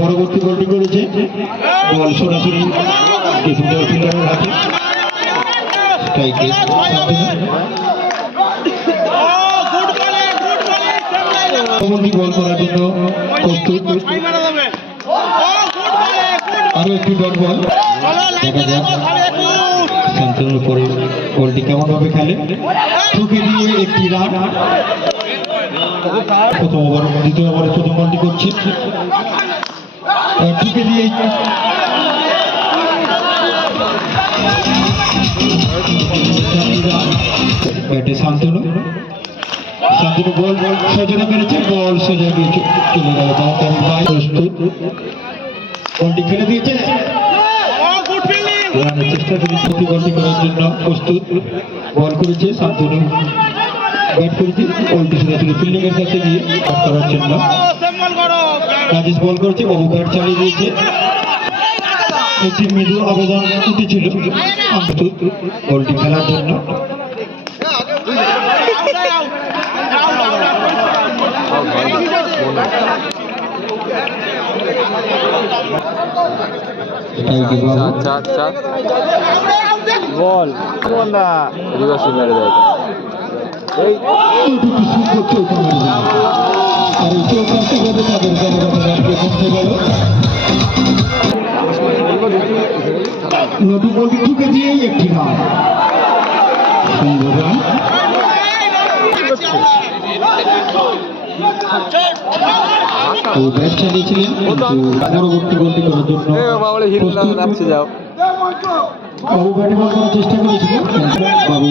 পরবর্তী বলটি করেছে বল সরাসরি হাতে বল করার জন্য প্রস্তুত। আরো একটি ডট বল, দেখা যাক শান্তনুর পরে বলটি কেমন ভাবে খেলে। ঠুকে দিয়ে একটি রান। প্রথম ওভার দ্বিতীয় ওভারে প্রথম বলটি করছে, ঠুকে দিয়ে ব্যাটে শান্তনু বল সোজা মেরেছে, বল সোজা দিয়ে চলে গেল। প্রস্তুত, বলটি ফেলে দিয়েছে, রানের চেষ্টা করেছে বলটি করার জন্য প্রস্তুত। বল করেছে শান্তনু, ব্যাট করেছে, বলটি সোজাসুজি ফিল্ডিং এর কাছে গিয়ে ব্যাট করার জন্য রাজেশ বল করেছে, বাবু ব্যাট চালিয়ে দিয়েছে। একটি মৃদু আবেদন উঠেছিল বলটি খেলার জন্য। নতুন বলটি ঠুকে দিয়ে একটি রান। ব্যাট চালিয়েছিলেন, পরবর্তী গোলটি করার জন্য বাবু ব্যাটে বল করার চেষ্টা করেছিলেন। বাবু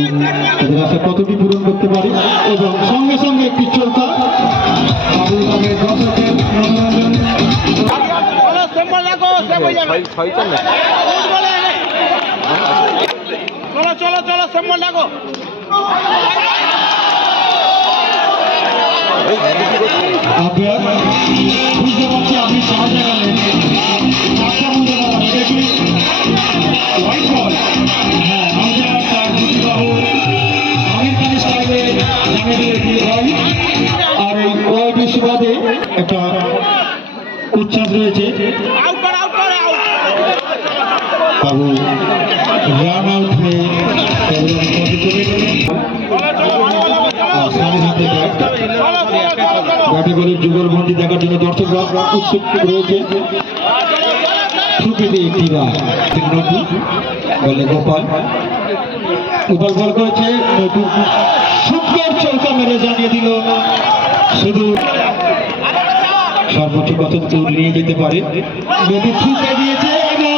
তাদের আশা কতটি পূরণ করতে পারে এবং সঙ্গে সঙ্গে একটি চৌকা। বাবুর সঙ্গে দর্শকের মনোরঞ্জন। চলো চলো সম্মান ডাকো। বুঝতে পারছি আপনি সাহায্য গেলেন, আর এই ওয়াইড সুবাদে একটা উচ্ছ্বাস রয়েছে। বাবু রান আউট হয়ে ব্যাটে বলের যুগল বন্দি দেখার জন্য দর্শকরা উৎসুক রয়েছে। ঠুকে দিয়ে একটি রান। নতুন বলে গোপাল বল করেছে, নতুন সুন্দর চৌকা মেরে জানিয়ে দিল শুধু সর্বোচ্চ কত দূর নিয়ে যেতে পারে। নতুন ঠুকে দিয়েছে এবং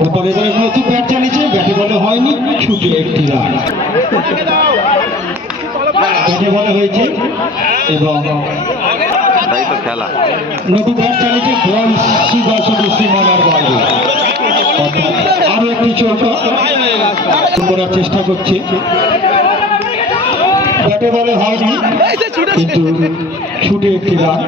গোপাল এবারে নতুন ব্যাট চালিয়েছে, ব্যাটে বলে হয়নি, ছুটে একটি রান। ব্যাটে বলে হয়েছে এবং নতুন ব্যাট চালিয়েছে, বল শুধু সীমানার বাইরে। আরো একটি চৌকা করার চেষ্টা করছে, ব্যাটে বলে হয়নি, কিন্তু ছুটে একটি রান।